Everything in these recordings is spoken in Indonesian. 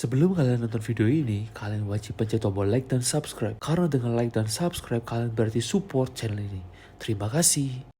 Sebelum kalian nonton video ini, kalian wajib pencet tombol like dan subscribe. Karena dengan like dan subscribe, kalian berarti support channel ini. Terima kasih.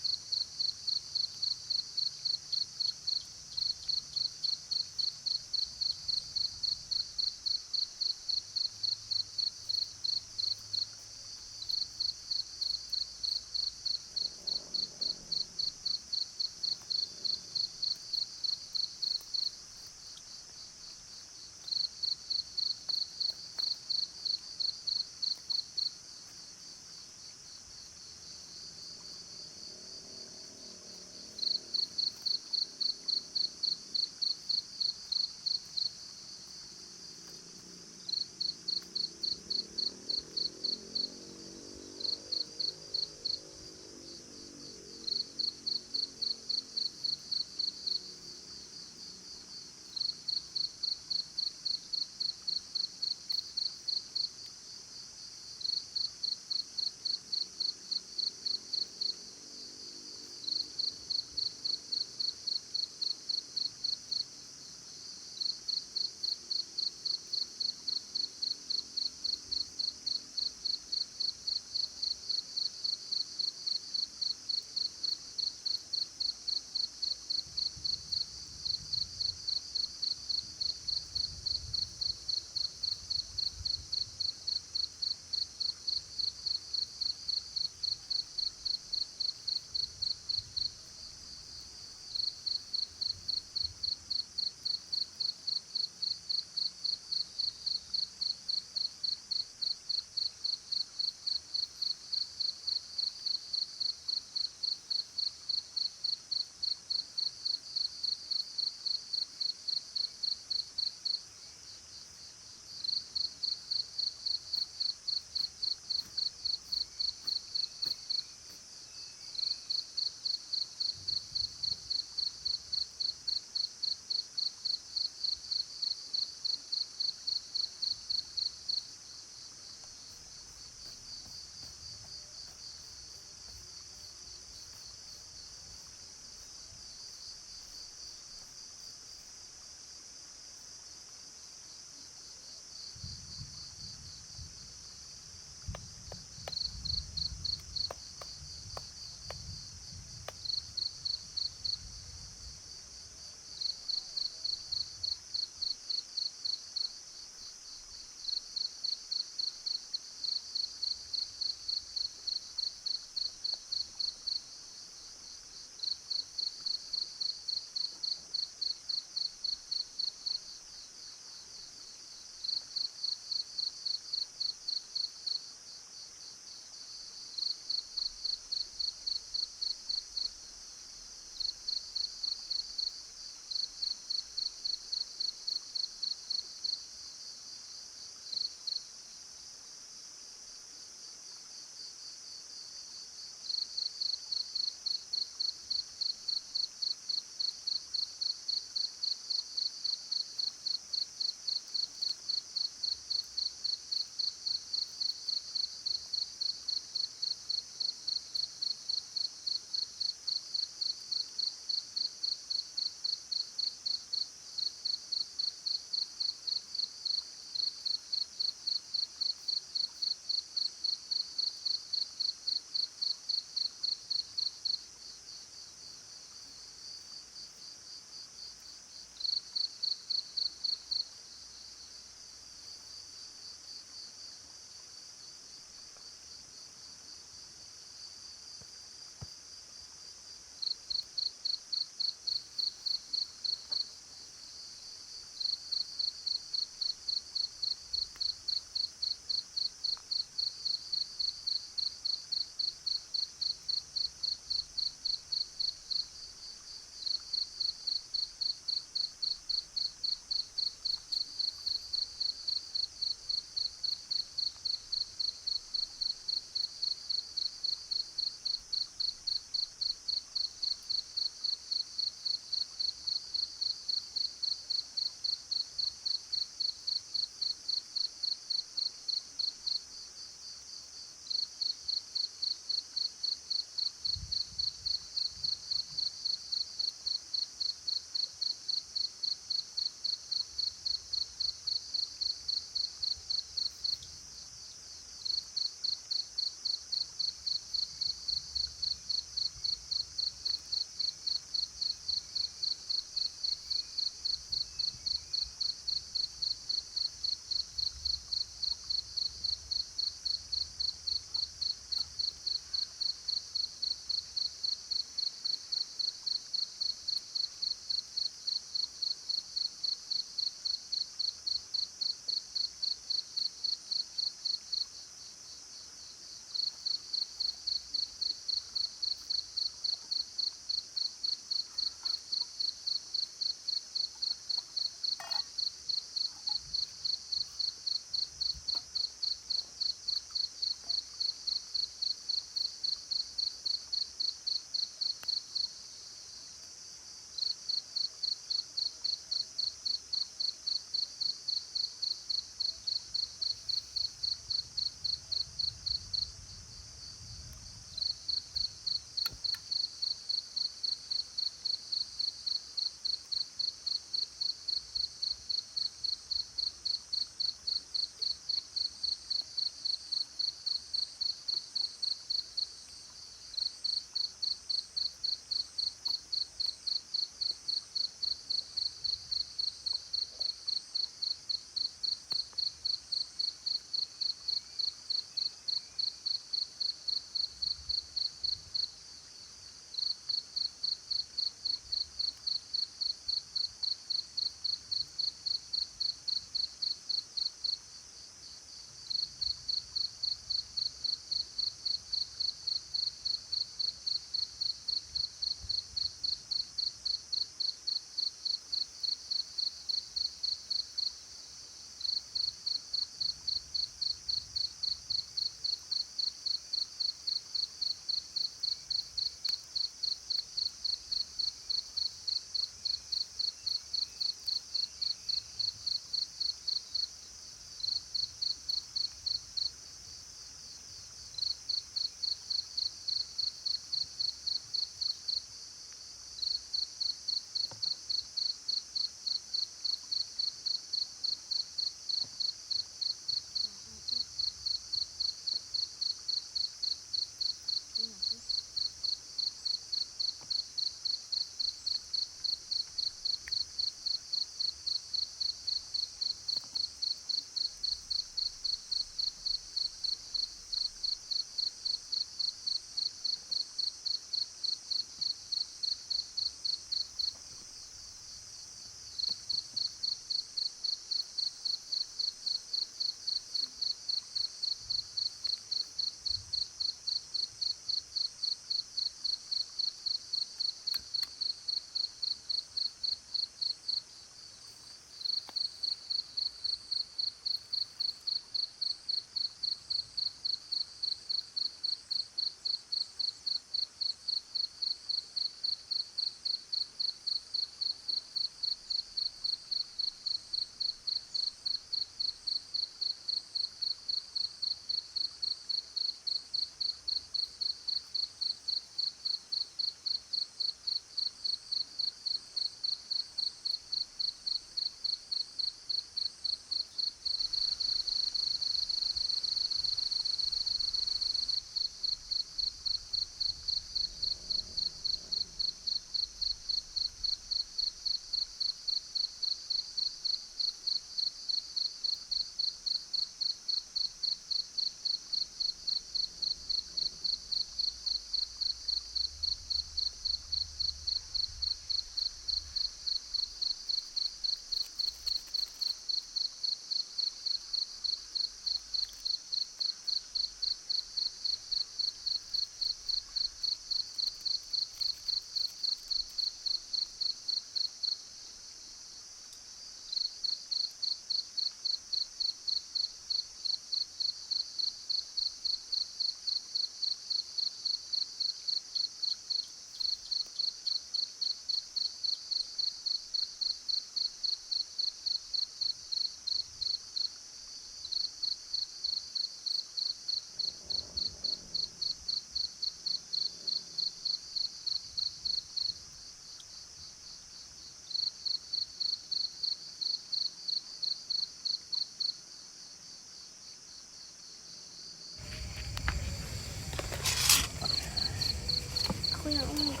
aku yang unik.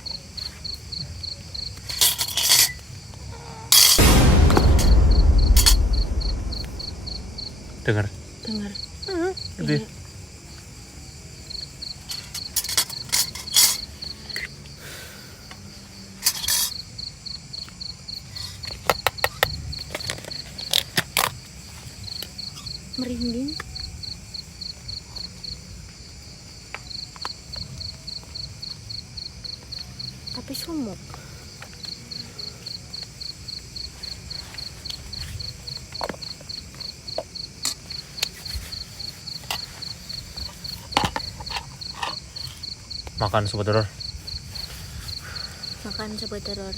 Dengar. Iya. Merinding. Tapi sumuk. Makan sobat teror. Makan sobat teror.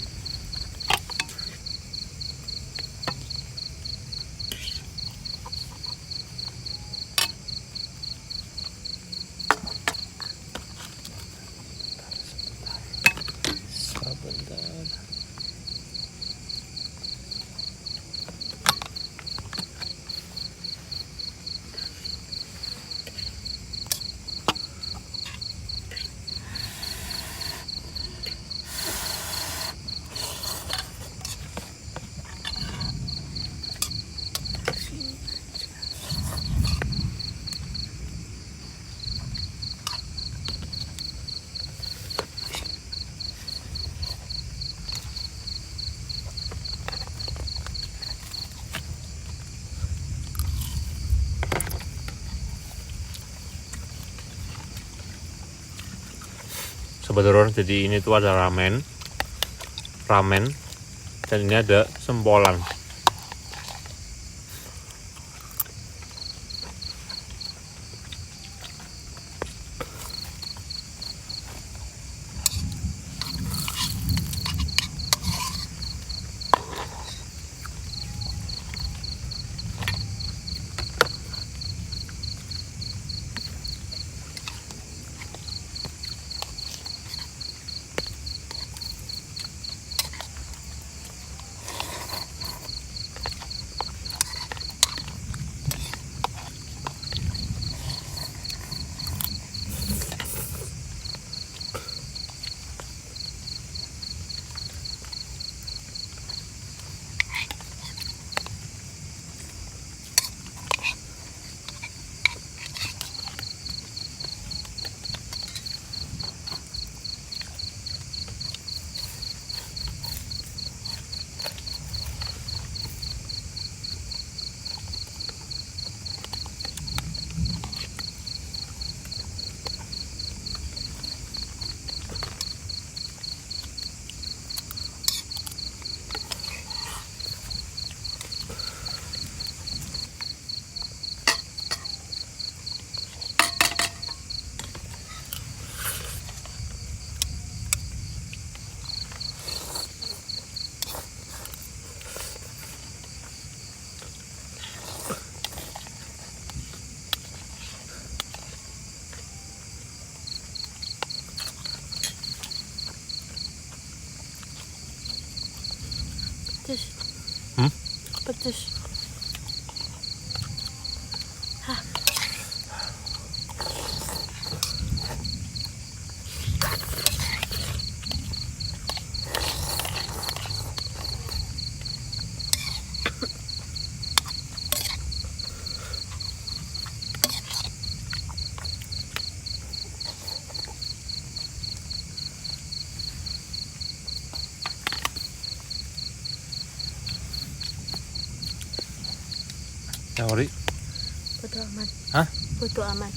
Sebentar. Sobat teror, jadi ini tuh ada ramen, dan ini ada sempolan. Pedes. Pedes. Hah. Teori. Bodo amat. Hah? Bodo amat.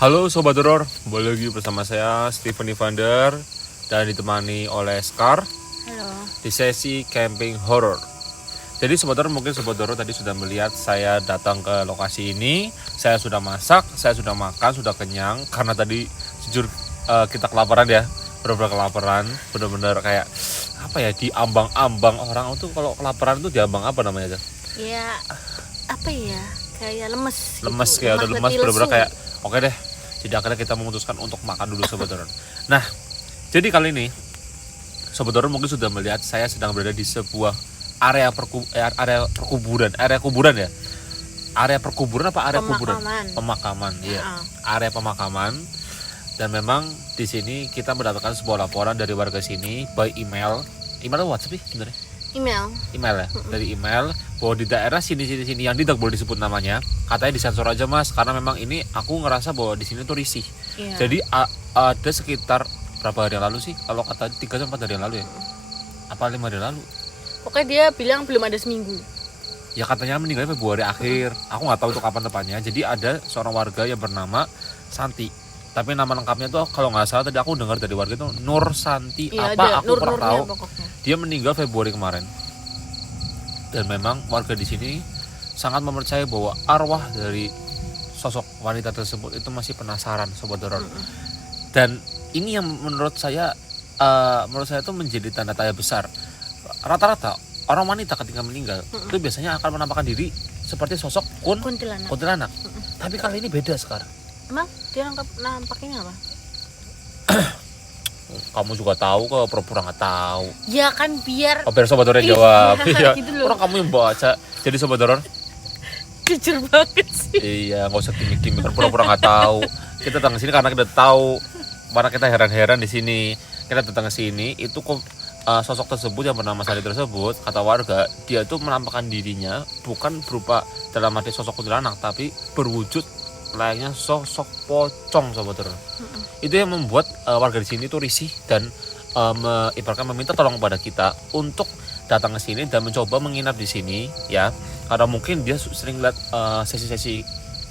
Halo Sobat Teror, kembali lagi bersama saya Steven Evander dan ditemani oleh Scar Halo. di sesi camping horror. Jadi Sobat Horor, mungkin Sobat Horor tadi sudah melihat saya datang ke lokasi ini. Saya sudah masak, saya sudah makan, sudah kenyang. Karena tadi jujur kita kelaparan ya, benar-benar kelaparan, benar-benar kayak apa ya, di ambang-ambang orang tuh kalau kelaparan tuh di ambang apa namanya aja? Ya apa ya, kayak lemes gitu. Kayak udah lemes, letih, benar-benar lesu. kayak oke deh. Jadi akhirnya kita memutuskan untuk makan dulu Sobat Horor. Nah, jadi kali ini Sobat Horor mungkin sudah melihat saya sedang berada di sebuah area kuburan ya. Area perkuburan apa area kuburan? Pemakaman, iya. Area pemakaman. Dan memang di sini kita mendapatkan sebuah laporan dari warga sini by email atau WhatsApp sih sebenarnya? Email ya, dari email bahwa di daerah sini yang tidak boleh disebut namanya, katanya disensor aja Mas, karena memang ini aku ngerasa bahwa di sini tuh risih. Jadi ada sekitar berapa hari yang lalu sih? Kalau kata 3-4 hari yang lalu ya? Apa 5 hari yang lalu? Pokoknya dia bilang belum ada seminggu. Ya katanya meninggalnya Februari akhir. Aku nggak tahu itu kapan tepatnya. Jadi ada seorang warga yang bernama Santi. Tapi nama lengkapnya tuh kalau nggak salah tadi aku dengar dari warga itu Nur Santi apa? Aku kurang tahu. Pokoknya. Dia meninggal Februari kemarin. Dan memang warga di sini sangat mempercayai bahwa arwah dari sosok wanita tersebut itu masih penasaran Sobat Horor. Dan ini yang menurut saya itu menjadi tanda tanya besar. Rata-rata orang wanita ketika meninggal itu biasanya akan menampakkan diri seperti sosok kuntilanak. Tapi kali ini beda sekarang. Emang dia nampaknya apa? Kamu juga tahu kok, pura-pura nggak tahu. Ya kan biar Sobat Horor yang jawab. Iya. Gitu loh. Orang kamu yang baca. Jadi Sobat Horor. Jujur banget sih. Iya, nggak usah gimmick-gimmick kan pura-pura nggak tahu. Kita datang ke sini karena kita tahu. Karena kita heran-heran di sini. Kita datang ke sini itu kok sosok tersebut yang bernama Sari tersebut, kata warga, dia tuh menampakkan dirinya bukan berupa dalam arti sosok kuntilanak, tapi berwujud layaknya sosok pocong Sobat Horor. Itu yang membuat warga di sini tuh risih dan ibaratkan meminta tolong kepada kita untuk datang ke sini dan mencoba menginap di sini ya, karena mungkin dia sering lihat sesi-sesi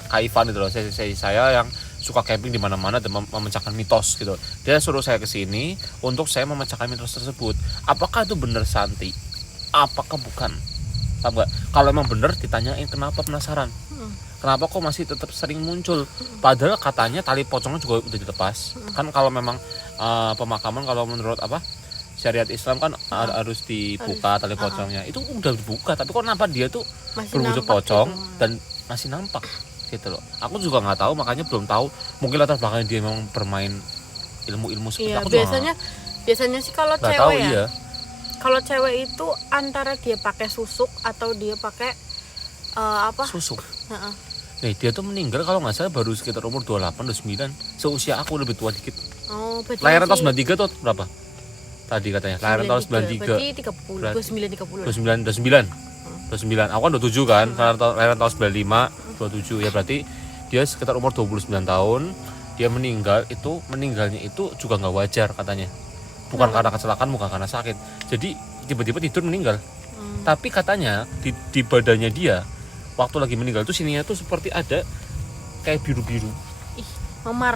Kak Ivan gitu loh, sesi-sesi saya yang suka camping di mana-mana dan memecahkan mitos gitu. Dia suruh saya ke sini untuk saya memecahkan mitos tersebut. Apakah itu benar Santi? Apakah bukan? Tahu nggak? Kalau emang benar ditanyain kenapa penasaran. Kenapa kok masih tetap sering muncul? Padahal katanya tali pocongnya juga udah dilepas. Kan kalau memang pemakaman kalau menurut syariat Islam kan harus dibuka tali pocongnya. Itu udah dibuka, tapi kok kenapa dia tuh Masih berwujud nampak pocong gitu. dan masih nampak gitu loh. Aku juga nggak tahu, makanya belum tahu. Mungkin latar belakangnya dia memang bermain ilmu-ilmu seperti Iya, aku biasanya sih kalau nggak cewek tahu. ya. Iya. Kalau cewek itu antara dia pakai susuk atau dia pakai Susuk. Heeh. Nih dia tuh meninggal kalau nggak salah baru sekitar umur 28 29. Seusia aku, lebih tua dikit. Oh, berarti Lahiran tahun masih 93 tuh berapa? Tadi katanya lahiran tahun 93. Berarti 30, 29 30. 29. Aku kan 27 kan. Lahiran tahun 95, 27 ya, berarti dia sekitar umur 29 tahun. Dia meninggalnya itu juga nggak wajar katanya. Bukan karena kecelakaan, bukan karena sakit. Jadi tiba-tiba tidur meninggal. Tapi katanya di badannya dia waktu lagi meninggal tuh sininya tuh seperti ada kayak biru-biru. Ih, memar.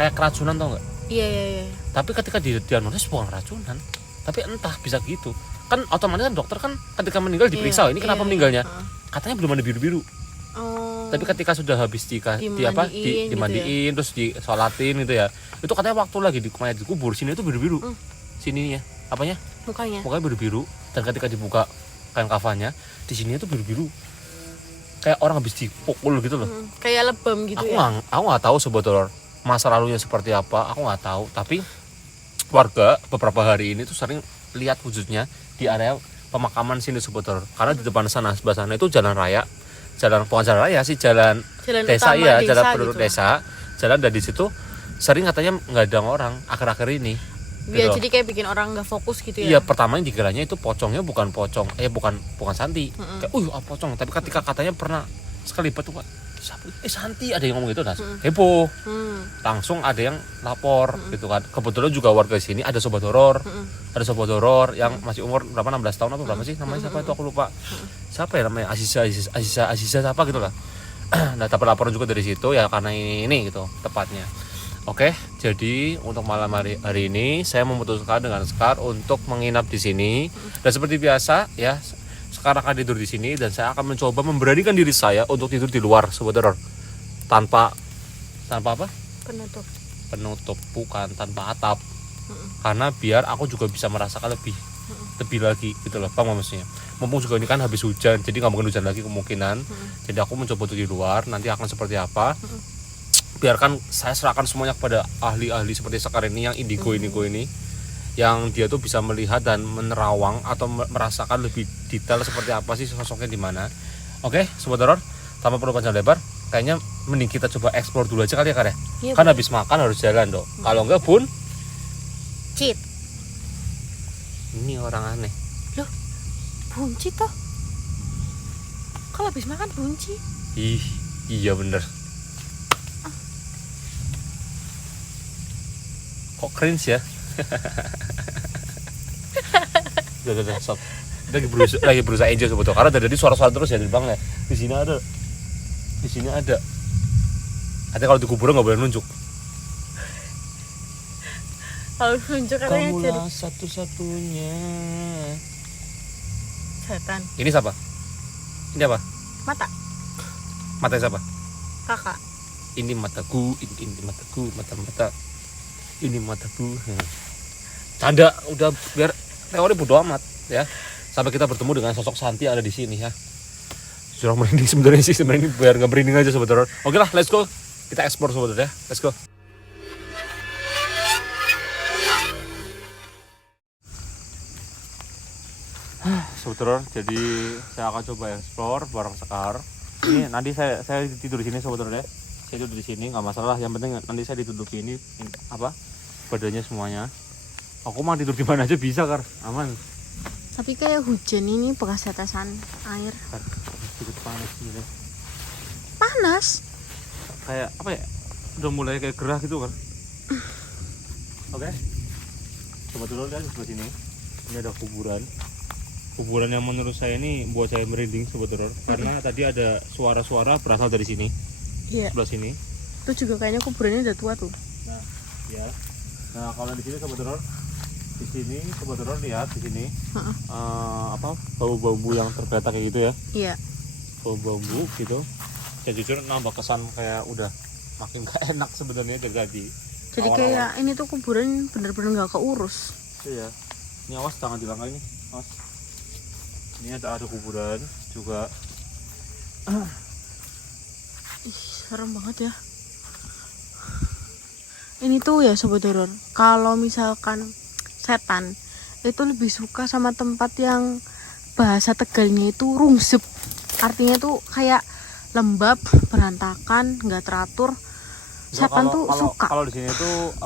Kayak keracunan, tau nggak? Iya. Tapi ketika didiagnosis bukan keracunan, tapi entah bisa gitu. Kan otomatis kan dokter kan ketika meninggal diperiksa, ini kenapa meninggalnya? Katanya belum ada biru-biru. Oh. Tapi ketika sudah habis dimandiin terus disolatin gitu ya. Itu katanya waktu lagi mayat dikubur sini itu biru-biru. Sininya apanya? Mukanya biru-biru, dan ketika dibuka kain kafannya di sini itu biru-biru. Kayak orang habis dipukul gitu loh. kayak lebam gitu ya. Aku nggak tahu Sobat Horor masa lalunya seperti apa, aku nggak tahu. Tapi warga beberapa hari ini tuh sering lihat wujudnya di area pemakaman sini Sobat Horor. Karena di depan sana, sebelah sana itu jalan raya, bukan jalan raya sih, jalan desa ya, jalan penduduk gitu. Desa, jalan dari situ sering katanya nggak ada orang akhir-akhir ini. Ya, gitu. jadi kayak bikin orang nggak fokus gitu ya. Iya, pertamanya dikiranya itu pocongnya bukan Santi. Kayak pocong, tapi ketika katanya pernah sekali tuh Santi ada yang ngomong gitu, heboh. Langsung ada yang lapor gitu kan. Kebetulan juga warga sini ada Sobat Horor. Ada Sobat Horor yang masih umur berapa, 16 tahun apa berapa sih namanya, siapa itu aku lupa. Siapa ya namanya? Aziza siapa gitu lah. Nah, dapat laporan juga dari situ ya, karena ini gitu tepatnya. Oke, jadi untuk malam hari ini saya memutuskan dengan Sekar untuk menginap di sini. Dan seperti biasa ya, sekarang akan tidur di sini dan saya akan mencoba memberanikan diri saya untuk tidur di luar sobat horor. Tanpa apa? Penutup. Penutup, bukan tanpa atap. Karena biar aku juga bisa merasakan lebih lagi gitu loh, paham maksudnya. Mumpung juga ini kan habis hujan, jadi nggak mungkin hujan lagi kemungkinan. Jadi aku mencoba untuk di luar, nanti akan seperti apa. Biarkan saya serahkan semuanya kepada ahli-ahli seperti sekarang ini yang indigo ini, yang dia tuh bisa melihat dan menerawang atau merasakan lebih detail seperti apa sih sosoknya di mana. Oke, sobat horor, tanpa perlu panjang lebar, kayaknya mending kita coba explore dulu aja kali ya Kak ya. Iya, Kan habis makan harus jalan dong. Kalau enggak Bun, Cit. ini orang aneh. Loh, bunci toh. Kalau habis makan bunci. Ih, iya bener. Kok cringe ya? Udah, stop. Kita lagi berusaha enjoy sebetulnya. Karena dari suara-suara terus ya di bang ya. Di sini ada. Nanti kalau di kuburan nggak boleh nunjuk. Kalau nunjuk katanya jadi Kamulah satu-satunya. setan. Ini siapa? Ini apa? Mata. Mata siapa? Kakak. Ini mataku, ini mataku, mata. Ini mataku. Canda, udah biar teori bodo amat ya. Sampai kita bertemu dengan sosok Santi yang ada di sini ya. Sudah merinding sebenarnya sih, sebenarnya biar nggak merinding aja sobat horor. Oke lah, let's go. Kita explore sobat horor ya. Let's go. Sobat horor, jadi saya akan coba explore bareng Sekar. Ini nanti saya tidur di sini sobat horor ya. Saya tidur di sini nggak masalah. Yang penting nanti saya ditutupi ini apa badannya semuanya. Aku mah tidur di mana aja bisa Kar, aman. Tapi kayak hujan ini bekas tetesan air. Kar, sedikit panas gitu. Panas. Kayak apa ya? Udah mulai kayak gerah gitu kan. Oke. Coba dulu lihat di sebelah sini. Ini ada kuburan. Kuburan yang menurut saya ini buat saya merinding sobat horor karena tadi ada suara-suara berasal dari sini. Iya. Sebelah sini. Itu juga kayaknya kuburannya udah tua tuh. Nah, ya. Nah, kalau di sini sobat horor, di sini sobat horor lihat di sini. Apa? Bau-bau yang tergeletak kayak gitu ya. Iya. Bau-bau gitu. Dan jujur nambah kesan kayak udah makin gak enak sebenarnya dari tadi. Jadi kayak ini tuh kuburan bener-bener gak keurus. Iya. Ini awas jangan dilanggar ini. Awas. Ini ada kuburan juga. Ih, serem banget ya. Ini tuh ya sobat horor, kalau misalkan setan itu lebih suka sama tempat yang bahasa Tegalnya itu rungsep. Artinya tuh kayak lembab, berantakan, nggak teratur. Setan tuh suka. Kalau di sini tuh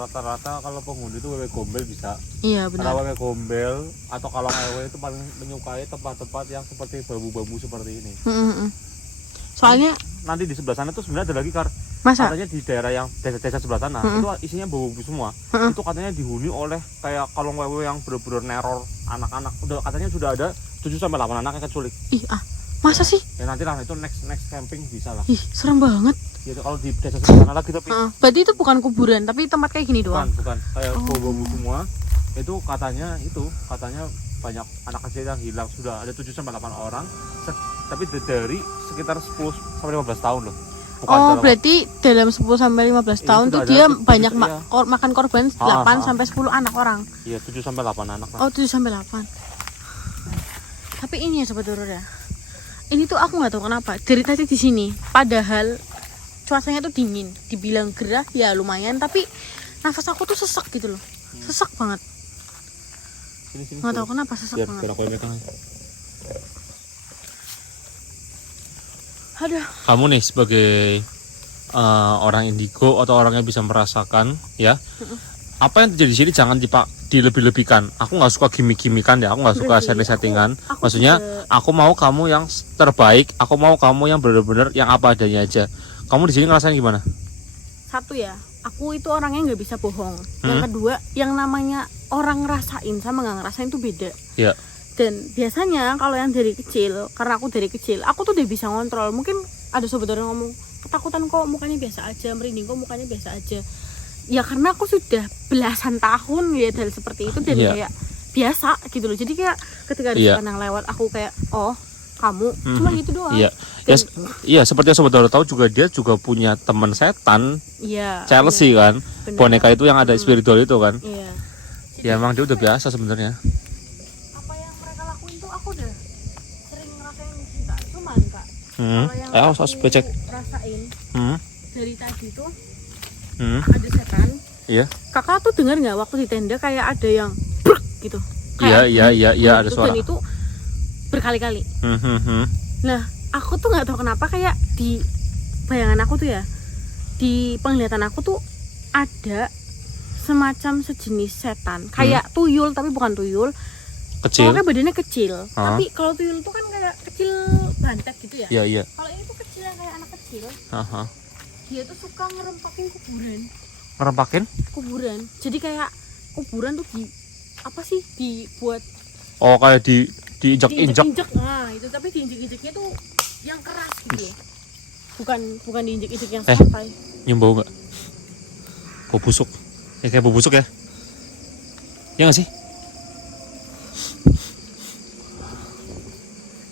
rata-rata kalau penghuni itu wewe gombel bisa. Iya Karena benar. wewe gombel atau kalau wewe itu paling menyukai tempat-tempat yang seperti bambu-bambu seperti ini. Soalnya Nanti di sebelah sana tuh sebenarnya ada lagi Kar. masa Katanya di daerah yang desa-desa sebelah sana itu isinya bambu semua. Itu katanya dihuni oleh kayak kalau wewe yang bener-bener neror anak-anak. Udah katanya sudah ada 7 sampai 8 anak yang keculik. masa sih? Ya nanti lah itu next camping bisa lah. Ih, serem banget. Ya kalau di desa sebelah sana lagi tapi Berarti itu bukan kuburan, tapi tempat kayak gini doang. bukan kayak bambu semua. Itu katanya banyak anak kecil yang hilang, sudah ada 7 sampai 8 orang. Tapi dari sekitar 10 sampai 15 tahun loh. Bukan Berarti dalam 10 sampai 15 tahun tuh sudah dia ada banyak ya. makan korban 8 sampai 10 anak orang. Iya, 7 sampai 8 anak lah. 7 sampai 8. Tapi ini ya sobat horor ya. Ini tuh aku nggak tahu kenapa dari tadi di sini. Padahal cuacanya tuh dingin, dibilang gerah ya lumayan, tapi nafas aku tuh sesak gitu loh. Sesak banget. Sini. Nggak tahu kenapa sesak Biar banget. aku yang megang. Aduh. Kamu nih sebagai orang indigo atau orang yang bisa merasakan ya. Apa yang terjadi di sini jangan dilebih-lebihkan. Aku nggak suka gimmick-gimmickan ya. Aku nggak suka setting-settingan. Maksudnya aku mau kamu yang terbaik. Aku mau kamu yang benar-benar yang apa adanya aja. Kamu di sini ngerasain gimana? Satu ya, aku itu orangnya nggak bisa bohong. Yang kedua, yang namanya orang ngerasain sama nggak ngerasain itu beda. Iya. Dan biasanya kalau yang dari kecil, karena aku dari kecil, aku tuh udah bisa ngontrol. Mungkin ada sobat orang ngomong, ketakutan kok mukanya biasa aja, merinding kok mukanya biasa aja. Ya karena aku sudah belasan tahun ya dari seperti itu dan kayak biasa gitu loh. Jadi kayak ketika ada Iya. setan yang lewat aku kayak oh kamu cuma gitu doang. Iya. Ya, iya seperti yang sobat horor tahu juga dia juga punya teman setan, Iya. Chelsea kan. bener. Boneka itu yang ada spiritual itu kan. Iya. Ya emang dia udah biasa sebenarnya. Apa yang mereka lakuin tuh aku udah sering ngerasain sih kak. Cuman kak kalau yang Harus becek. rasain Hmm. dari tadi tuh Hmm. ada setan. Iya. Kakak tuh dengar nggak waktu di tenda kayak ada yang bruk gitu. Iya, Kayak iya ada gitu, suara. Dan itu berkali-kali. Hmm. Nah, aku tuh nggak tahu kenapa kayak di bayangan aku tuh ya, di penglihatan aku tuh ada semacam sejenis setan, kayak tuyul tapi bukan tuyul. Kecil. Soalnya badannya kecil. Tapi kalau tuyul tuh kan kayak kecil bantet gitu ya. Iya, iya. Kalau ini tuh kecil yang kayak anak kecil. Aha. Dia tuh suka ngerempakin kuburan. Ngerempakin? Kuburan. Jadi kayak kuburan tuh di apa sih dibuat Oh, kayak diinjak-injak. diinjek. Nah, itu tapi diinjek-injeknya tuh yang keras gitu loh. Bukan diinjek-injek yang santai. Nyium bau nggak? Bau busuk. Ya kayak bau busuk ya. Ya nggak sih?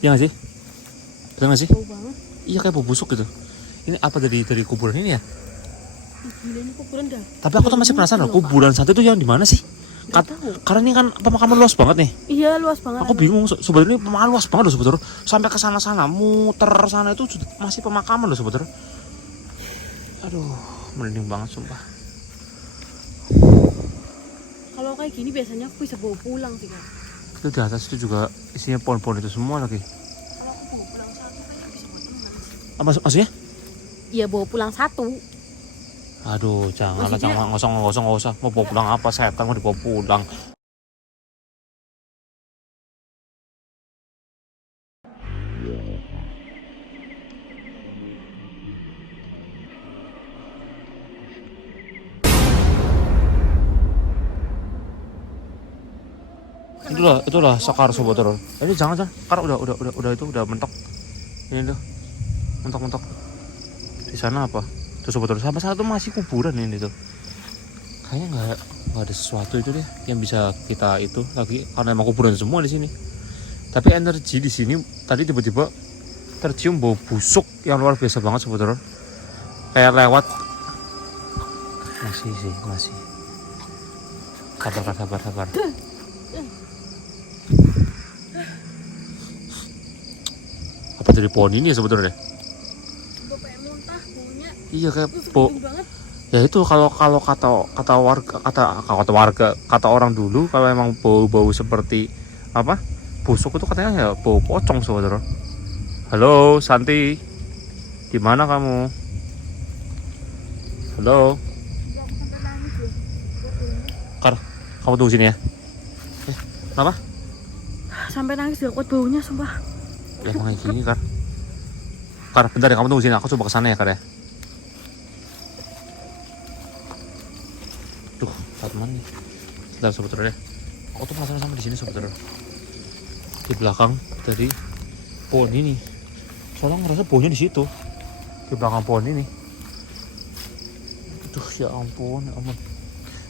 Ya nggak sih? Betul nggak sih? Bau banget. Iya kayak bau busuk gitu. Ini apa dari kuburan ini ya? Gila ini kuburan dah. Tapi aku tuh masih penasaran loh, kuburan satu itu yang di mana sih? Nggak tahu. Karena ini kan pemakaman luas banget nih. Iya luas banget. Aku bingung sebenarnya ini pemakaman luas banget loh sebetulnya. Sampai ke sana muter sana itu masih pemakaman loh sebetulnya. Aduh, merinding banget sumpah. Kalau kayak gini biasanya aku bisa bawa pulang sih kan. Itu di atas itu juga isinya pohon-pohon itu semua lagi. Kalau aku bawa pulang satu kayaknya bisa buat teman. Maksudnya? Iya bawa pulang satu. Aduh, janganlah, Maksudnya- jangan nggak usah. Mau bawa pulang apa? Setan mau dibawa pulang. Itulah Sekar sobat horor. Ini jangan. Karena udah itu udah mentok. Ini tuh. Mentok. Di sana apa? Tuh sobat horor, sampai sana tuh masih kuburan ini tuh. Kayaknya nggak ada sesuatu itu deh yang bisa kita itu lagi karena emang kuburan semua di sini. Tapi energi di sini tadi tiba-tiba tercium bau busuk yang luar biasa banget sobat horor. Kayak lewat. Masih. Sabar. Apa dari pohon ini ya sebetulnya? Bapak yang muntah baunya. Iya kayak Itu bau. penting banget. Ya itu kalau kata orang dulu kalau emang bau seperti apa busuk itu katanya ya bau pocong saudara. Halo Santi, di mana kamu? Halo, Ya, aku sampai nangis loh. Kar, kamu tunggu sini ya. Kenapa? Sampai nangis gak kuat baunya sumpah. Ya emang kayak gini Kar, bentar ya kamu tunggu sini. Aku coba kesana ya Kar ya. Duh, saat mana nih? Bentar sebetulnya. Aku tuh penasaran sama di sini sebetulnya. Di belakang dari pohon ini. Soalnya ngerasa baunya di situ. Di belakang pohon ini. Aduh, ya ampun.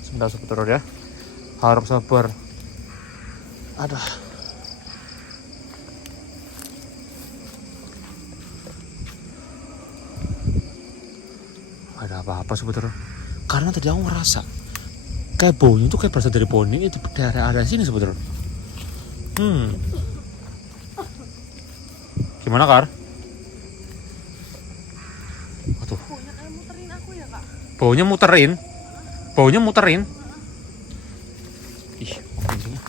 Sebentar sebetulnya ya. Harap sabar. Aduh. Ada apa-apa sebetulnya. Karena tadi aku ngerasa kayak baunya tuh kayak berasal dari pohon ini, itu dari area sini sebetulnya. Gimana Kar? Aduh. Baunya kayak muterin aku ya kak. Baunya muterin. Ih, anjingnya.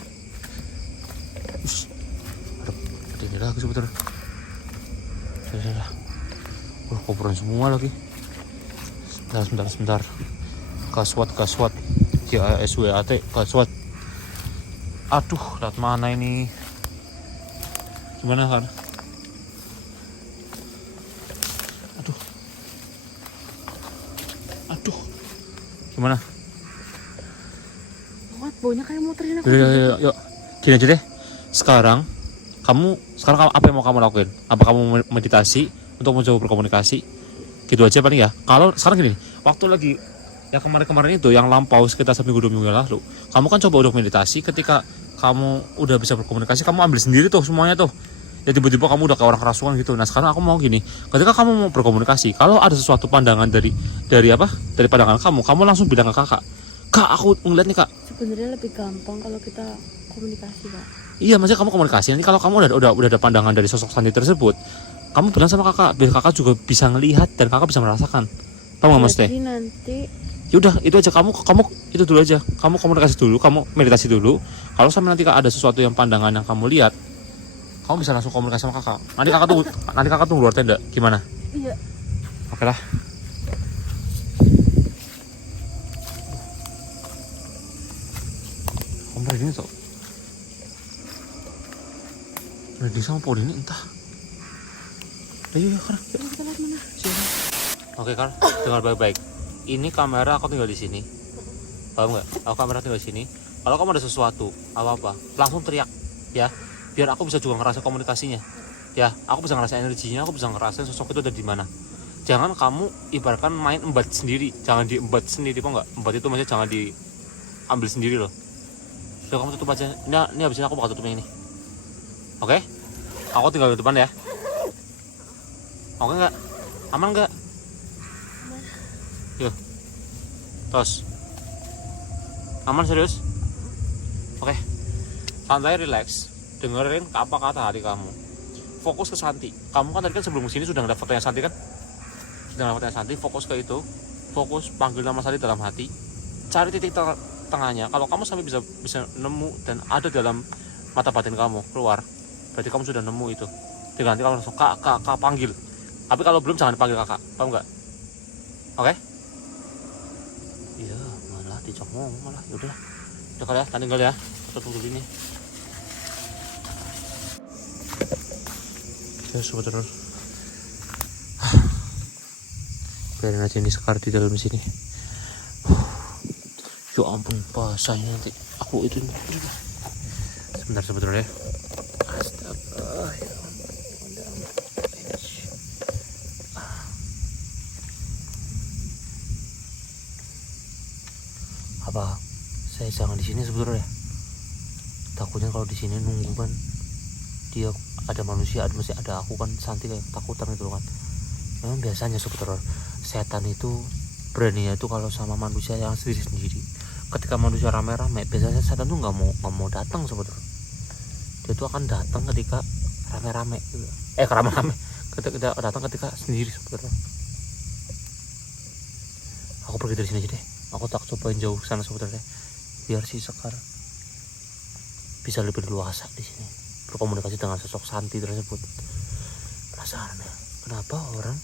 Ada ini lagi sebetulnya. Sudah. Kuburan semua lagi. Sebentar. Gaswat. GASWAT, gaswat. Aduh, lihat mana ini? Gimana kan? Aduh. Gimana? Kuat baunya kayak muterin aku. Yuk. Gini aja deh. Sekarang apa yang mau kamu lakuin? Apa kamu meditasi untuk mencoba berkomunikasi? Gitu aja paling ya. Kalau sekarang gini, waktu lagi yang kemarin itu yang lampau sekitar 1 minggu 2 minggu lalu, kamu kan coba untuk meditasi ketika kamu udah bisa berkomunikasi, kamu ambil sendiri tuh semuanya tuh. Ya tiba-tiba kamu udah kayak orang kerasukan gitu. Nah sekarang aku mau gini, ketika kamu mau berkomunikasi, kalau ada sesuatu pandangan dari pandangan kamu langsung bilang ke kakak, kak aku ngeliat nih kak. Sebenarnya lebih gampang kalau kita komunikasi, Kak. Iya, maksudnya kamu komunikasi. Nanti kalau kamu udah ada pandangan dari sosok Santi tersebut, kamu bilang sama kakak, biar kakak juga bisa ngelihat dan kakak bisa merasakan. Paham nggak maksudnya? Jadi nanti Yaudah itu aja, kamu itu dulu aja, kamu komunikasi dulu, kamu meditasi dulu. Kalau sampai nanti ada sesuatu yang pandangan yang kamu lihat, kamu bisa langsung komunikasi sama kakak. Nanti kakak tunggu luar tenda, gimana? iya. Oke lah. Kamu ini sok. Lagi sama pohon ini entah. Ayo Kar. Kita lihat mana? Oke Kar, dengar baik-baik. Ini kamera aku tinggal di sini. Paham nggak? Aku kamera tinggal di sini. Kalau kamu ada sesuatu, apa-apa, langsung teriak, ya. Biar aku bisa juga ngerasa komunikasinya. Ya, aku bisa ngerasa energinya, aku bisa ngerasain sosok itu ada di mana. Jangan kamu ibaratkan main embat sendiri, jangan diembat sendiri, kok nggak? Embat itu maksudnya jangan diambil sendiri loh. Sudah kamu tutup aja. Ini habisnya aku bakal tutup yang ini. Oke? Aku tinggal di depan ya. Oke nggak? Aman nggak? Yuk. Tos. Aman serius? Oke. Santai, relax. Dengerin apa kata hati kamu. Fokus ke Santi. Kamu kan tadi kan sebelum sini sudah ngeliat fotonya Santi kan? Sudah ngeliat fotonya Santi, fokus ke itu. Fokus panggil nama Santi dalam hati. Cari titik tengahnya. Kalau kamu sampai bisa nemu dan ada dalam mata batin kamu keluar, berarti kamu sudah nemu itu. Tinggal nanti kamu langsung kak panggil. Tapi kalau belum jangan panggil kakak, paham nggak? Oke? Iya, malah dicok ngomong malah. Yaudah, udah kali ya, tinggal ya. Tutup dulu ini. Ya sobat terus. Biarin aja ini Sekar di dalam sini. Ya ampun, basahnya nanti. Aku itu sebentar ya. Astaga, ya apa? Saya jangan di sini sebetulnya. Takutnya kalau di sini nunggu kan dia ada manusia, masih ada aku kan, Santi kayak takutan gitu kan. Memang biasanya sebetulnya setan itu beraninya itu kalau sama manusia yang sendiri. Ketika manusia rame-rame, biasanya setan tuh nggak mau datang sebetulnya. Dia tuh akan datang ketika rame-rame gitu. Rame-rame ketika datang ketika sendiri sebetulnya. Aku pergi dari sini aja deh. Aku tak cobain jauh sana sebetulnya. Biar si Sekar bisa lebih luasa di sini berkomunikasi dengan sosok Santi tersebut. Penasaran ya, kenapa orang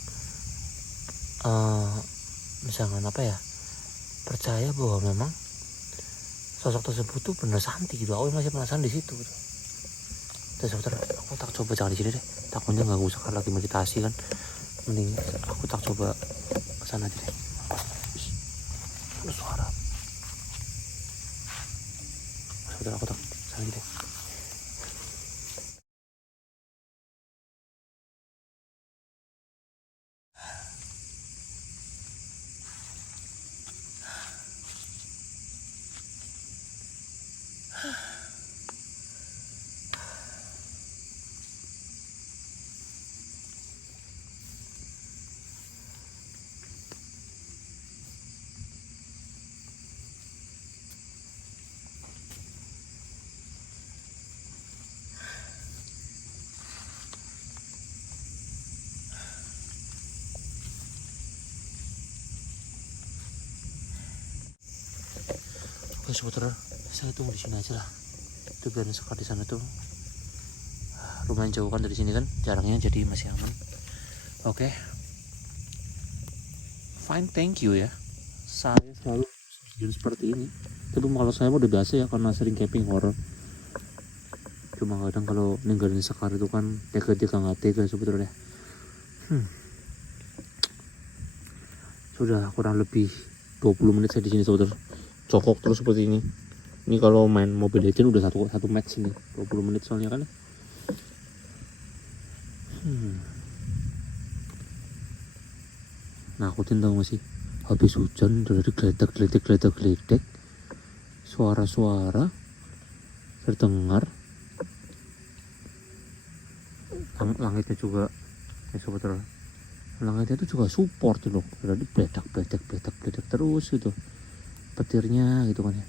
misalkan apa ya, percaya bahwa memang sosok tersebut tuh benar Santi gitu. Aku masih penasaran di situ gitu. Terus sebentar, aku tak coba jangan di sini deh. Takutnya nggak usah lagi meditasi kan. Mending aku tak coba kesana aja deh. Ada suara. Sebentar, aku tak sana aja deh. Oke sebetulnya saya tunggu di sini aja lah. Itu biar Sekar di sana tuh lumayan jauh kan dari sini kan, jaraknya jadi masih aman. Oke. Fine, thank you ya. Saya selalu seperti ini. Tapi kalau saya udah biasa ya karena sering camping horror. Cuma kadang kalau ninggalin Sekar itu kan tega nggak tega sebetulnya. Sudah kurang lebih 20 menit saya di sini sebetulnya. Cokok terus seperti ini. Ini kalau main Mobile Legends udah satu match ini 20 menit soalnya kan. Nah aku tahu masih habis hujan udah ada geledak suara terdengar. Langitnya juga ya sobat terus, langitnya itu juga support loh, jadi bedak terus gitu petirnya gitu kan ya.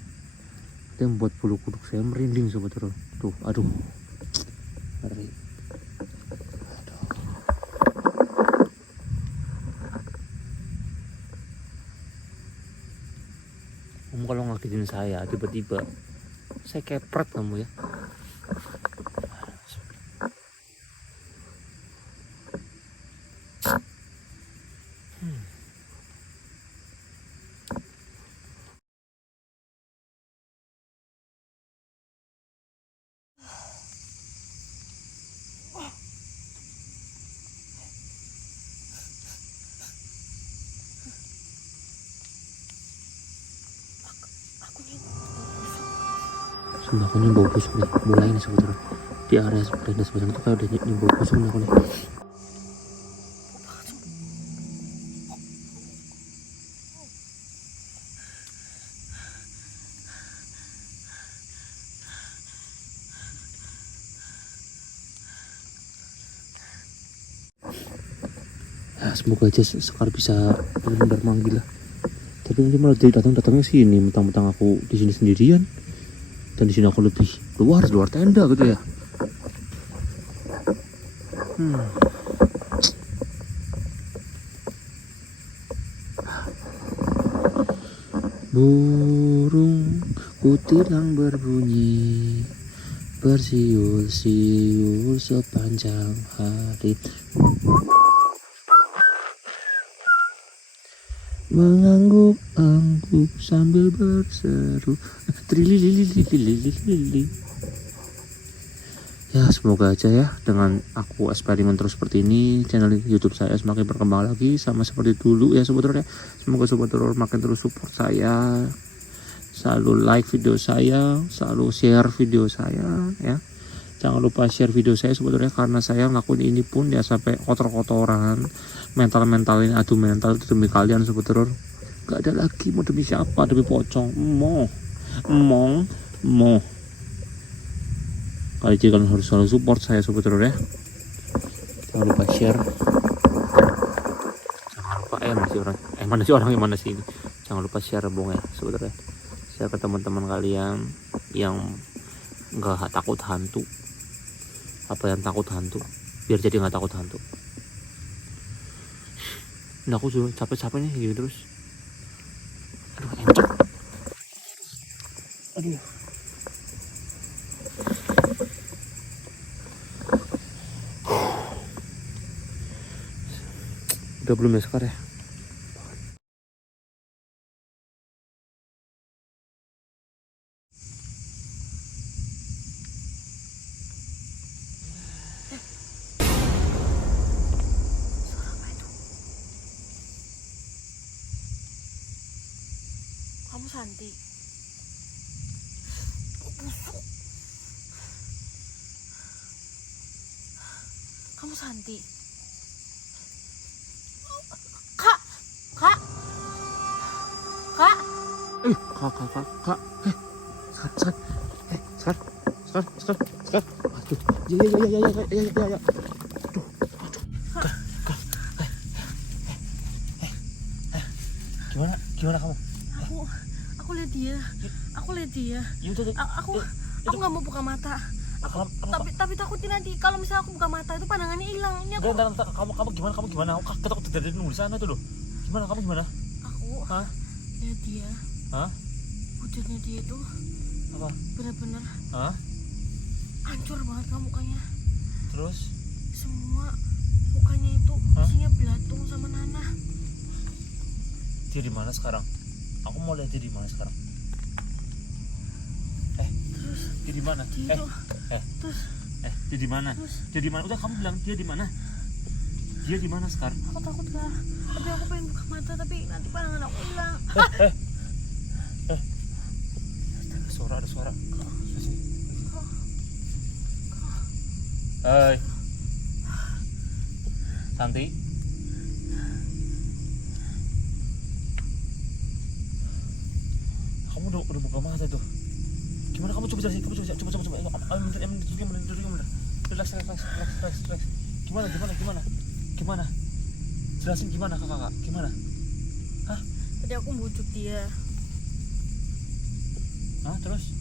Itu yang membuat bulu kuduk saya merinding sobat terus. Tuh aduh ngeri. Kamu kalau ngagetin saya tiba-tiba saya kepret kamu ya. Sumpah aku nih bau busuk nih, mulai nih sebetulnya di area sebelah sebelah itu kayak udah nih bau busuk nih aku nih. Ya semoga aja Sekar bisa benar-benar manggil lah. Tapi nanti malah jadi datangnya sini, mentang-mentang aku di sini sendirian dan di sini aku lebih luar tenda gitu ya. Burung kutilang berbunyi, bersiul-siul sepanjang hari, mengangguk-angguk sambil berseru trililililililili. Ya semoga aja ya dengan aku eksperimen terus seperti ini channel YouTube saya semakin berkembang lagi sama seperti dulu ya sobat telur ya. Semoga sobat telur makin terus support saya, selalu like video saya, selalu share video saya ya. Jangan lupa share video saya sobat telur ya, karena saya ngelakuin ini pun ya sampai kotor-kotoran, mental-mentalin adu mental itu demi kalian sobat telur. Gak ada lagi mau demi siapa, demi pocong mau kali jadi kalian harus selalu support saya sobat telur ya. Jangan lupa share, jangan lupa mana sih ini, jangan lupa share bong ya sobat telur ya. Share ke teman-teman kalian yang nggak takut hantu, apa yang takut hantu biar jadi nggak takut hantu. Nah aku juga capek-capek nih gitu terus. Aduh encok. Aduh. Udah belum ya Sekar ya? Kamu Santi. Busuk. Kamu Santi. Kak. Kak. Sekar. Aduh. Ya. Gimana kamu? Aku lihat dia. Ya udah. Aku nggak mau buka mata. Tapi takutin nanti kalau misalnya aku buka mata itu pandangannya hilang. Ini aku. Kamu gimana? Aku takut terjadi di sana tuh loh. Kamu gimana? Aku. Hah? Lihat dia. Hah? Wujudnya dia tuh. Apa? Bener-bener. Hah? Hancur banget kan mukanya. Terus? Semua mukanya itu isinya belatung sama nanah. Dia di mana sekarang? Aku mau lihat dia di mana sekarang. Terus Dia di mana? dia tuh. Terus Dia di mana? Dia di mana? Udah kamu bilang dia di mana? Dia di mana sekarang? aku takut Kak. Tapi aku pengen buka mata tapi nanti pandangan aku hilang. Ada suara. Hai. Santi. Kamu udah buka mata tuh. Gimana kamu coba jelasin, coba. Ayo mundur. Relax. Gimana? Jelasin gimana kakak? Gimana? Tadi aku bujuk dia. Hah, terus?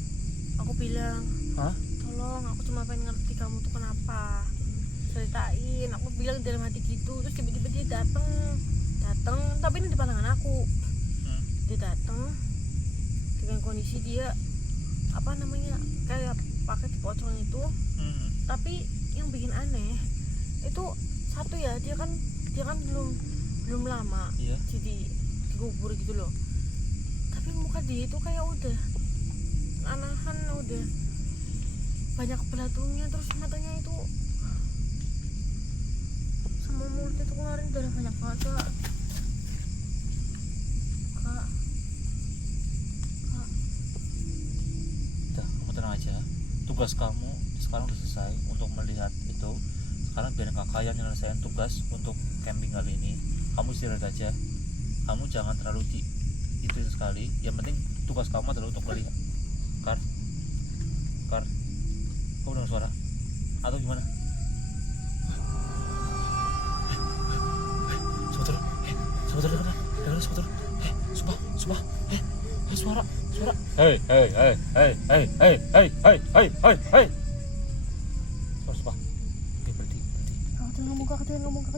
Aku bilang, Hah? tolong, aku cuma pengen ngerti kamu tuh kenapa. Ceritain, aku bilang dalam hati gitu. Terus tiba-tiba dia datang, tapi ini di pandangan aku. Dia datang dengan kondisi dia apa namanya kayak pakai di pocong itu. Tapi yang bikin aneh itu satu ya, dia kan belum lama jadi dikubur gitu loh. Tapi muka dia itu kayak udah anahan, udah banyak belatungnya, terus matanya itu sama mulutnya tuh kemarin darah banyak banget kak. Udah, kamu tenang aja. Tugas kamu sekarang udah selesai untuk melihat itu. Sekarang biar kakak yang nyelesain tugas untuk camping kali ini. Kamu istirahat aja. Kamu jangan terlalu itu sekali. Yang penting tugas kamu adalah untuk melihat. Kar, kamu dengar suara? Atau gimana? Saudara. Sumpah. Suara. Hei. Sumpah. Berhenti. Kakak jangan ngomong.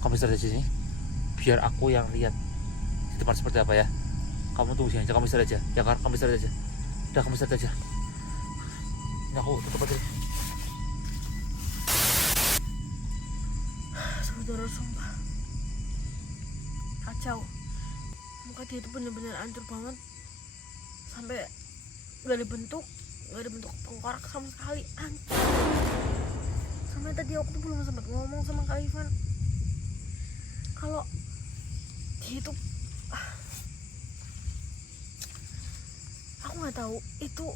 Kamu istirahat di sini. Biar aku yang lihat di depan seperti apa ya. Kamu tunggu sini aja. Kamu istirahat aja. Ya kan? Kamu istirahat aja. Udah, kamu istirahat aja. Ini aku tutup aja. Saudara, sumpah kacau. Muka dia itu bener-bener hancur banget, sampai gak ada bentuk tengkorak sama sekali, hancur. Sampai tadi aku tuh belum sempat ngomong sama Kak Ivan kalau dia itu aku nggak tahu itu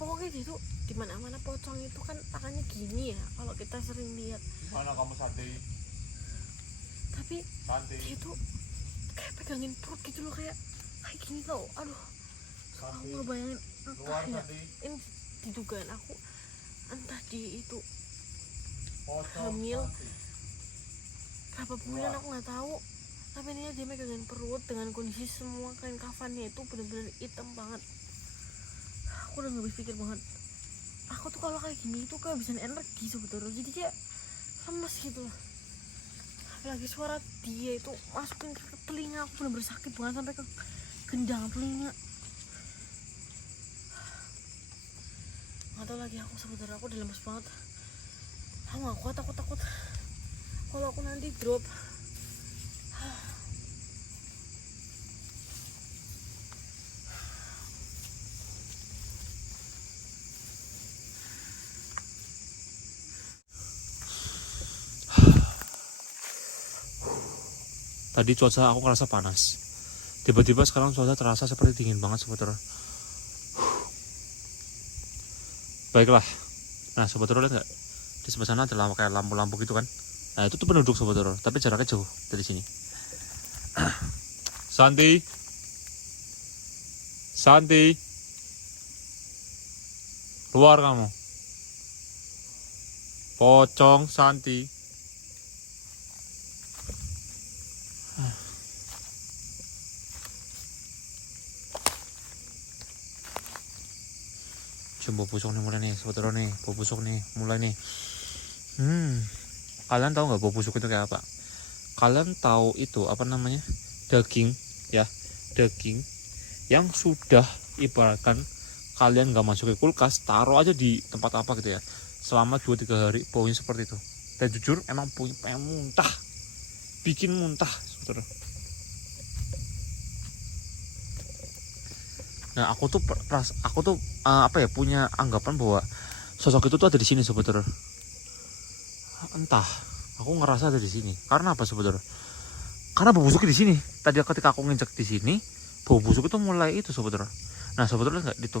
pokoknya dia itu di mana-mana pocong itu kan tangannya gini ya kalau kita sering lihat. Mana kamu Santi? Tapi dia itu kayak pegangin perut gitu loh, kayak gini tau. Aduh, aku ngebayangin entah ya, ini didugaan aku entah dia itu hamil berapa bulan aku nggak tahu. Tapi ini dia megangin perut dengan kondisi semua kain kafannya itu benar-benar hitam banget. Aku udah nggak habis pikir banget. Aku tuh kalau kayak gini tuh kehabisan energi sebetulnya, jadi kayak lemes gitu loh. Apalagi suara dia itu masukin ke telinga aku, bener-bener sakit banget sampai ke gendang telinga. Nggak tahu lagi aku sebetulnya, aku udah lemes banget. Aku nggak kuat, aku takut kalau aku nanti drop. Tadi cuaca aku ngerasa panas. Tiba-tiba sekarang cuaca terasa seperti dingin banget sebetulnya. Baiklah. Nah, sebetulnya lihat nggak? Di sebelah sana ada kayak lampu-lampu gitu kan. Nah, itu tuh penduduk sebetulnya, tapi jaraknya jauh dari sini. Santi. Keluar kamu. Pocong Santi. Coba busuk nih mulai nih, sebetulnya nih, bau busuk nih, mulai nih. Kalian tahu nggak bau busuk itu kayak apa? Kalian tahu itu apa namanya? Daging, ya, daging yang sudah ibaratkan kalian nggak masukin kulkas, taruh aja di tempat apa gitu ya, selama 2-3 hari baunya seperti itu. Dan jujur emang pengen muntah, bikin muntah, sebetulnya. Nah, aku tuh punya anggapan bahwa sosok itu tuh ada di sini sebetulnya. Entah, aku ngerasa ada di sini. Karena apa sebetulnya? Karena bau busuk di sini. Tadi ketika aku nginjek di sini, bau busuk itu mulai itu sebetulnya. Nah, sebetulnya nggak gitu.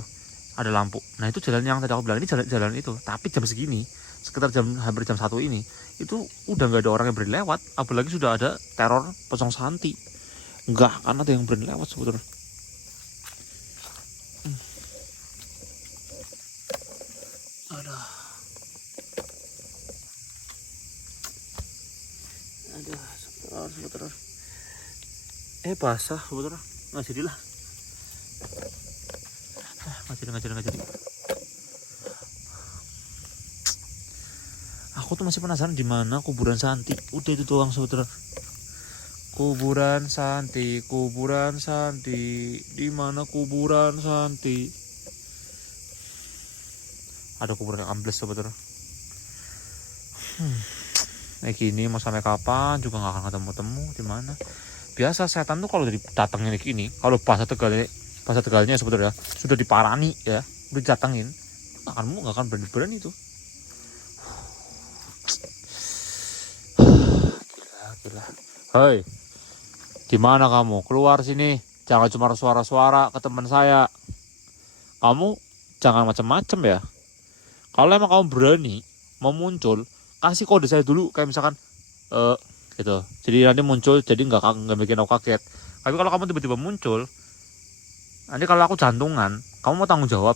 ada lampu. Nah itu jalan yang tadi aku bilang ini jalan itu, tapi jam segini sekitar hampir jam 1 ini itu udah nggak ada orang yang berani lewat, apalagi sudah ada teror pocong santi. Nggak akan ada yang berani lewat sebetulnya. Aduh, sebetulnya. Basah sebetulnya. Nggak jadilah. Nggak jadi. Aku tuh masih penasaran di mana kuburan Santi. Udah itu doang sebetulnya. Kuburan Santi, di mana kuburan Santi? Ada kuburan yang ambles sebetulnya. Kayak gini mau sampai kapan juga nggak akan ketemu di mana. Biasa setan tuh kalau datangnya kayak gini, kalau bahasa Tegalnya sebetulnya sudah diparani ya, udah didatengin, nggak akan berani tuh. Gila. Hei, di mana kamu? Keluar sini. Jangan cuma suara-suara ke teman saya. Kamu jangan macam-macam ya. Kalau emang kamu berani mau muncul, kasih kode saya dulu. Kayak misalkan, gitu. Jadi nanti muncul, jadi nggak bikin aku kaget. Tapi kalau kamu tiba-tiba muncul, nanti kalau aku jantungan, kamu mau tanggung jawab.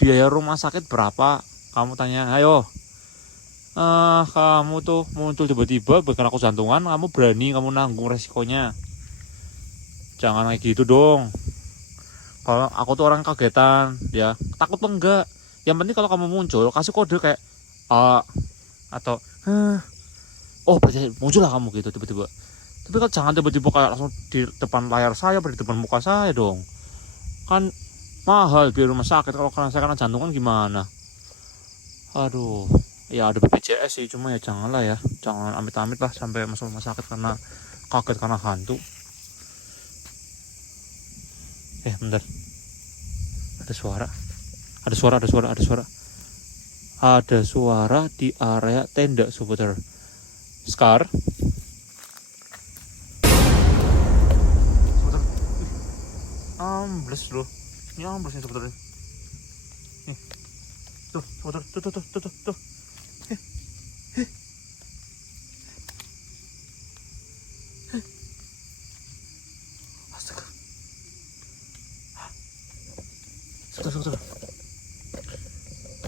Biaya rumah sakit berapa? Kamu tanya, ayo. Kamu tuh muncul tiba-tiba bikin aku jantungan, kamu berani, kamu nanggung resikonya. Jangan kayak gitu dong. Kalau aku tuh orang kagetan, ya takut tuh enggak. Yang penting kalau kamu muncul, kasih kode kayak atau oh berarti muncul lah kamu gitu tiba-tiba. Tapi kan jangan tiba-tiba kayak langsung di depan layar saya, di depan muka saya dong. Kan mahal biaya rumah sakit. Kalau karena saya kena jantungan gimana? Aduh. Ya ada BPJS sih, cuma ya janganlah ya, jangan amit-amit lah sampai masuk rumah sakit karena kaget karena hantu. Bentar, ada suara di area tenda seputar Scar. Seputar, ambles loh, ini ambles nih sebetulnya. Nih, tuh seputar, tuh. Astaga. Sebentar.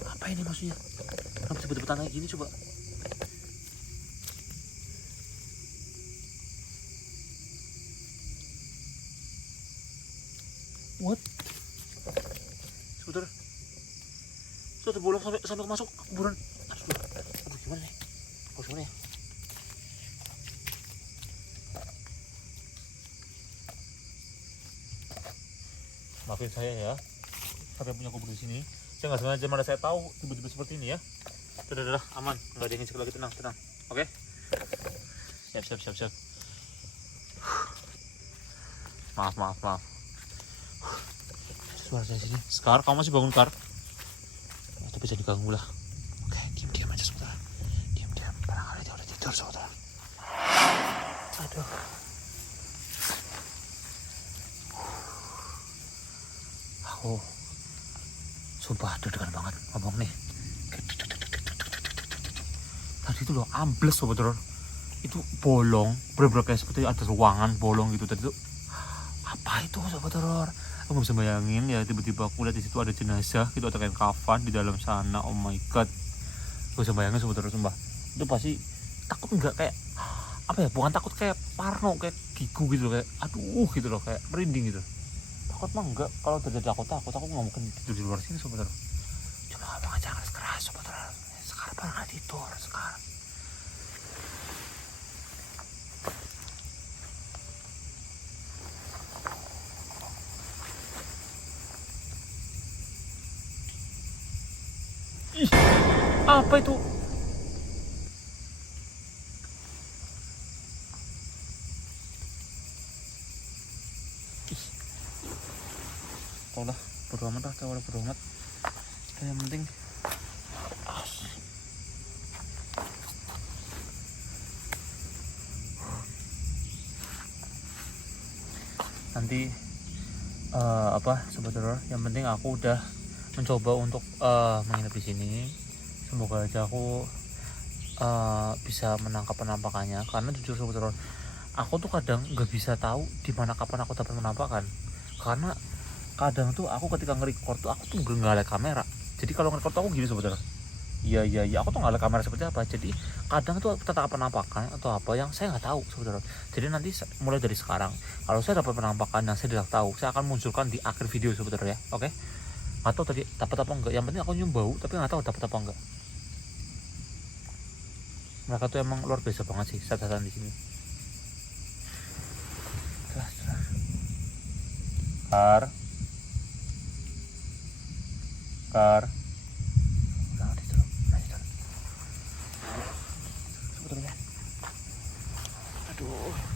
Apa ini maksudnya? Kenapa tiba-tiba tanah gini coba? What? Sebentar. Sudah bolong sampai masuk kuburan. Aduh, gimana nih? Gimana ya? Maafin saya ya, saya punya kubur di sini. Saya nggak sengaja, mana saya tahu tiba-tiba seperti ini ya. Sudah, aman, nggak ada yang ngecek lagi, tenang. Oke? Siap. Maaf. Suara saya sini. Sekar, kamu masih bangun, Kar? Itu bisa diganggu lah. Oke, diam aja sebentar. Diam. Barangkali dia udah tidur sebentar. Aduh. Aku sumpah deg-degan banget ngomong nih. Tadi itu loh ambles sebetulnya. Itu bolong, bener-bener kayak seperti ada ruangan bolong gitu. Tadi itu apa itu sebetulnya? Aku bisa bayangin ya, tiba-tiba aku lihat di situ ada jenazah gitu, ada kain kafan di dalam sana. Oh my god. Aku bisa bayangin sebetulnya, sumpah. Itu pasti takut enggak, kayak apa ya? Bukan takut, kayak parno, kayak gigu gitu loh, kayak aduh gitu loh, kayak merinding gitu. Takut mah enggak, kalau terjadi aku takut nggak mungkin tidur di luar sini sebetulnya. Cuma ngomong jangan keras sebetulnya. Sekarang barang tidur sekarang. Ih, apa itu? Taulah, bodo amat. Yang penting nanti sebetulnya yang penting aku udah mencoba untuk menginap di sini. Semoga aja aku bisa menangkap penampakannya, karena jujur sobat horor, aku tuh kadang nggak bisa tahu di mana kapan aku dapat penampakan, karena kadang tuh aku ketika nge-record tuh aku tuh nggak lihat kamera. Jadi kalau nge-record tuh aku gini sobat horor, iya aku tuh nggak lihat kamera seperti apa. Jadi kadang tuh tertangkap penampakan atau apa yang saya nggak tahu sobat horor. Jadi nanti mulai dari sekarang, kalau saya dapat penampakan yang saya tidak tahu, saya akan munculkan di akhir video sobat horor ya. Oke, nggak tahu tadi dapat apa enggak, yang penting aku nyium bau, tapi nggak tahu dapat apa enggak. Mereka tuh emang luar biasa banget sih saat-saat di sini. Kar udah tidur sebetulnya. Aduh.